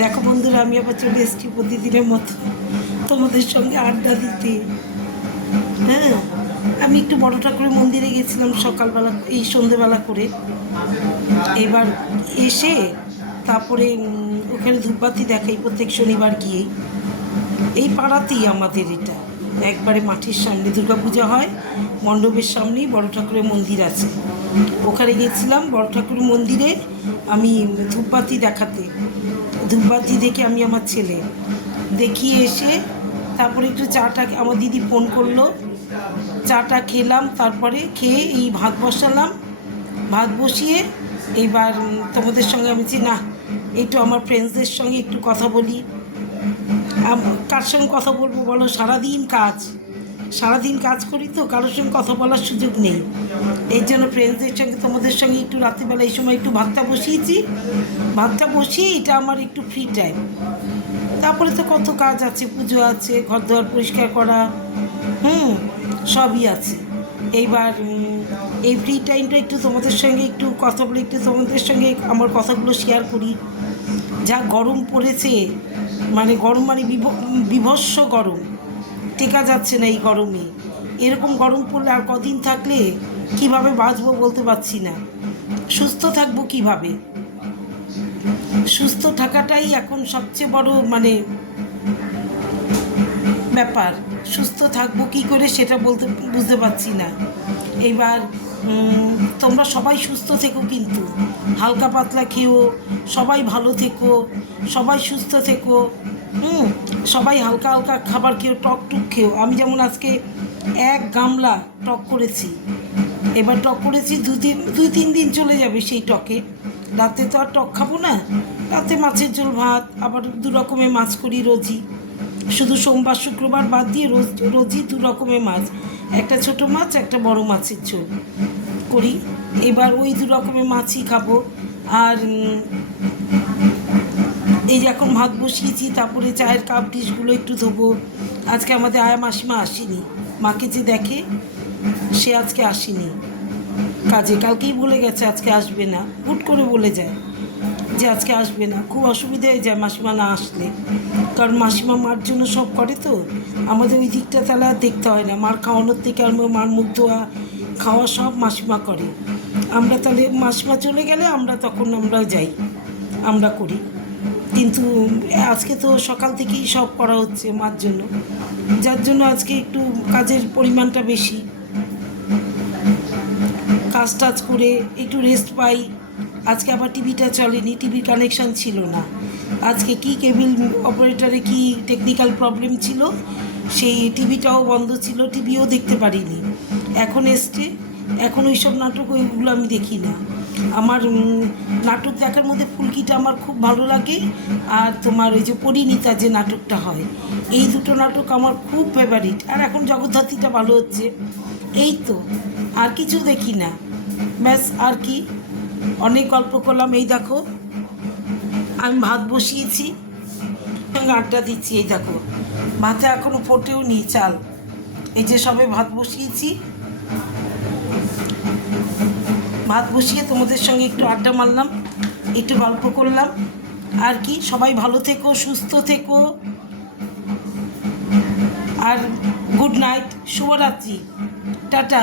দেখো বন্ধুরা, আমি আবার চলে এসেছি প্রতিদিনের মতো তোমাদের সঙ্গে আড্ডা দিতে। হ্যাঁ, আমি একটু বড় ঠাকুরের মন্দিরে গেছিলাম সকালবেলা, এই সন্ধেবেলা করে। এবার এসে তারপরে ওখানে ধূপবাতি দেখাই প্রত্যেক শনিবার গিয়েই। এই পাড়াতেই আমাদের এটা একবারে মাঠের সামনে দুর্গাপূজা হয়, মণ্ডপের সামনেই বড় ঠাকুরের মন্দির আছে। ওখানে গেছিলাম বড় ঠাকুরের মন্দিরে আমি ধূপবাতি দেখাতে। ধূপবাতি দেখে আমি আমার ছেলে দেখিয়ে এসে তারপরে একটু চাটা আমার দিদি ফোন করলো, চাটা খেলাম। তারপরে খেয়ে এই ভাত বসালাম, ভাত বসিয়ে এইবার তোমাদের সঙ্গে আমি না একটু আমার ফ্রেন্ডসদের সঙ্গে একটু কথা বলি। কার সঙ্গে কথা বলবো বলো, সারাদিন কাজ করি তো কারোর সঙ্গে কথা বলার সুযোগ নেই। এই জন্য ফ্রেন্ডসদের সঙ্গে তোমাদের সঙ্গে একটু রাত্রিবেলা এই সময় একটু ভাতটা বসিয়ে এটা আমার একটু ফ্রি টাইম। তারপরে তো কত কাজ আছে, পুজো আছে, ঘর দুয়ার পরিষ্কার করা, সবই আছে। এইবার এই ফ্রি টাইমটা একটু তোমাদের সঙ্গে একটু কথা বলে, একটু তোমাদের সঙ্গে আমার কথাগুলো শেয়ার করি। যা গরম পড়েছে, গরম বিভৎস গরম, টেকা যাচ্ছে না এই গরমে। এরকম গরম পড়লে আর কদিন থাকলে কিভাবে বাঁচবো বলতে পারছি না। সুস্থ থাকবো কিভাবে? সুস্থ থাকাটাই এখন সবচেয়ে বড় ব্যাপার। সুস্থ থাকবো কী করে সেটা বুঝতে পারছি না। এইবার তোমরা সবাই সুস্থ থেকো, কিন্তু হালকা পাতলা খেও, সবাই ভালো থেকো, সবাই সুস্থ থেকো। সবাই হালকা হালকা খাবার খেও, টক খেও। আমি যেমন আজকে 1 গামলা টক করেছি। এবার টক করেছি 2-3 দিন চলে যাবে সেই টকে। রাতে তো আর টক খাবো না, রাতে মাছের ঝোল ভাত, আবার 2 রকমের মাছ করি রোজই। শুধু সোমবার শুক্রবার বাদ দিয়ে রোজই 2 রকমের মাছ, একটা ছোট মাছ একটা বড় মাছের ঝোল করি। এবার ওই 2 রকমের মাছই খাবো। আর এই যে এখন ভাত বসিয়েছি, তারপরে চায়ের কাপ ডিশগুলো একটু ধোবো। আজকে আমাদের আয়া মাসিমা আসেনি, মাকে যে দেখে সে আজকে আসেনি কাজে, কালকেই বলে গেছে আজকে আসবে না, হুট করে বলে যায় যে আজকে আসবে না। খুব অসুবিধা হয়ে যায় মাসিমা না আসলে, কারণ মাসিমা মার জন্য সব করে তো। আমাদের ওই দিকটা তাহলে আর দেখতে হয় না, মার খাওয়ানোর থেকে আর মার মুখ ধোয়া খাওয়া সব মাসিমা করে। আমরা তাহলে মাসিমা চলে গেলে তখন আমরা যাই, আমরা করি। কিন্তু আজকে তো সকাল থেকেই সব করা হচ্ছে মার জন্য, যার জন্য আজকে একটু কাজের পরিমাণটা বেশি। কাজ টাজ করে একটু রেস্ট পাই। আজকে আবার টিভিটা চলেনি, টিভির কানেকশান ছিল না। আজকে কি কেবিল অপারেটরে কি টেকনিক্যাল প্রবলেম ছিল, সেই টিভিটাও বন্ধ ছিল, টিভিও দেখতে পারিনি। এখন এসছে, এখন ওইসব নাটক ওইগুলো আমি দেখি না। আমার নাটক দেখার মধ্যে ফুলকিটা আমার খুব ভালো লাগে, আর তোমার ওই যে পরিণীতা যে নাটকটা হয়, এই 2টো নাটক আমার খুব ফেভারিট। আর এখন জগদ্ধাত্রীটা ভালো হচ্ছে, এই তো, আর কিছু দেখি না। ব্যাস, আর কি অনেক গল্প করলাম। এই দেখো আমি ভাত বসিয়েছি, সঙ্গে আড্ডা দিচ্ছি। এই দেখো ভাতে এখনও ফোটেও নি চাল, এই যে সবে ভাত বসিয়েছি, ভাত বসিয়ে তোমাদের সঙ্গে একটু আড্ডা মারলাম, একটু গল্প করলাম। আর কি, সবাই ভালো থেকো, সুস্থ থেকো, আর গুড নাইট, শুভরাত্রি, টাটা।